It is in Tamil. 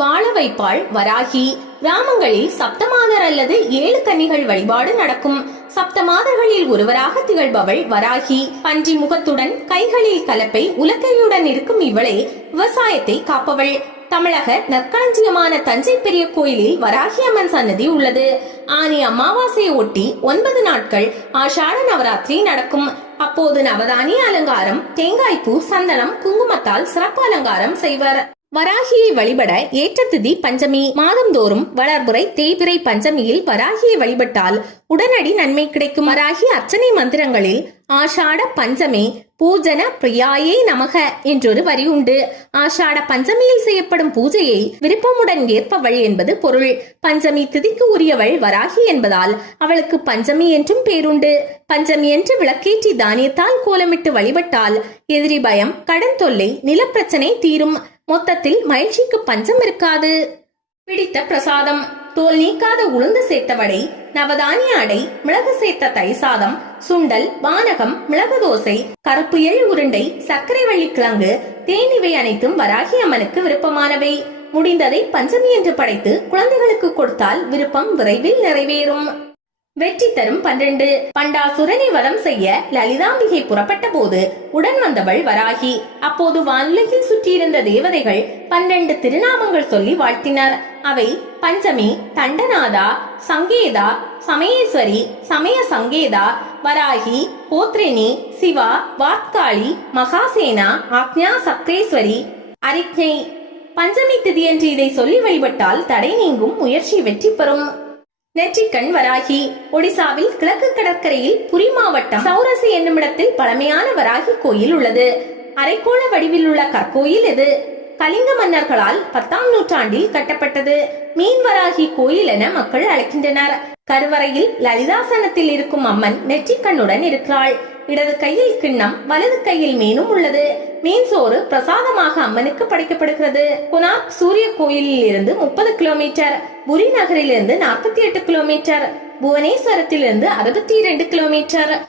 வாழ வைப்பாள் வராகி. கிராமங்களில் சப்தமாதர் அல்லது 7 கன்னிகள் வழிபாடு நடக்கும். சப்தமாதர்களில் ஒருவராக திகழ்பவள் வராகி. பன்றி முகத்துடன் கைகளில் கலப்பை உலக்கையுடன் இருக்கும் இவளே விவசாயத்தை காப்பவள். தமிழக நற்களஞ்சியமான தஞ்சை பெரிய கோயிலில் வராகி அம்மன் சன்னதி உள்ளது. ஆனி அமாவாசையை ஒட்டி 9 நாட்கள் ஆஷாட நவராத்திரி நடக்கும். அப்போது நவதானிய அலங்காரம், தேங்காய்ப்பூ, சந்தனம், குங்குமத்தால் சிறப்பு அலங்காரம் செய்வர். வராகியை வழிபட ஏற்ற திதி பஞ்சமி. மாதந்தோறும் வளர்புரை தேய்பிறை பஞ்சமியில் வராகியை வழிபட்டால் உடனடி நன்மை கிடைக்கும். வராகி அர்ச்சனை மந்திரங்களில் ஆஷாட பஞ்சமி பூஜன பிரியாயே நமக என்றொரு வரி உண்டு. ஆஷாட பஞ்சமியில் செய்யப்படும் பூஜையை விருப்பமுடன் ஏற்பவள் என்பது பொருள். பஞ்சமி திதிக்கு உரியவள் வராகி என்பதால் அவளுக்கு பஞ்சமி என்றும் பேருண்டு. பஞ்சமி என்று விளக்கேற்றி தானியத்தால் கோலமிட்டு வழிபட்டால் எதிரி பயம், கடன் தொல்லை, நிலப்பிரச்சனை தீரும். மொத்தத்தில் மகிழ்ச்சிக்கு பஞ்சம் இருக்காது. பிடித்த பிரசாதம்: தோல் நீக்காத உளுந்து சேர்த்த வடை, நவதானிய அடை, மிளகு சேர்த்த தயிர் சாதம், சுண்டல், வானகம், மிளகு தோசை, கருப்பு எள் உருண்டை, சர்க்கரை வள்ளி கிழங்கு, தேன் இவை அனைத்தும் வராகி அம்மனுக்கு விருப்பமானவை. முடிந்ததை பஞ்சமி என்று படைத்து குழந்தைகளுக்கு கொடுத்தால் விருப்பம் விரைவில் நிறைவேறும். வெற்றி தரும் 12. பண்டாசுரனை வதம் செய்ய லலிதாம்பிகை புறப்பட்ட போது உடன் வந்தவள் வராகி. அப்போது வானுலகில் சுற்றியிருந்த தேவதைகள் 12 திருநாமங்கள் சொல்லி வாழ்த்தினர். அவை பஞ்சமி, தண்டநாதா, சங்கேதா, சமயேஸ்வரி, சமய சங்கேதா, வராகி, போத்ரினி, சிவா, வாத்காளி, மகாசேனா, ஆக்ஞா சக்ரேஸ்வரி, அரிக்ஞை. பஞ்சமி திதியன்று இதை சொல்லி வழிபட்டால் தடை நீங்கும், முயற்சி வெற்றி பெறும். நெற்றிக்கண் வராகி. ஒடிசாவில் கிழக்கு கடற்கரையில் புரி மாவட்டம் சௌரசி என்னுமிடத்தில் பழமையான வராகி கோயில் உள்ளது. அரைக்கோள வடிவில் உள்ள கற்கோயில் இது. கலிங்க மன்னர்களால் 10ஆம் நூற்றாண்டில் கட்டப்பட்டது. மீன் வராகி கோயில் என மக்கள் அழைக்கின்றனர். கருவறையில் லலிதாசனத்தில் இருக்கும் அம்மன் நெற்றிக்கண்ணுடன் இருக்கிறாள். இடது கையில் கிண்ணம், வலது கையில் மீனும் உள்ளது. மீன் சோறு பிரசாதமாக அம்மனுக்கு படைக்கப்படுகிறது. குனார்க் சூரிய கோயிலில் இருந்து 30 கிலோமீட்டர், புரி நகரிலிருந்து 48 கிலோமீட்டர், புவனேஸ்வரத்திலிருந்து 62 கிலோமீட்டர்.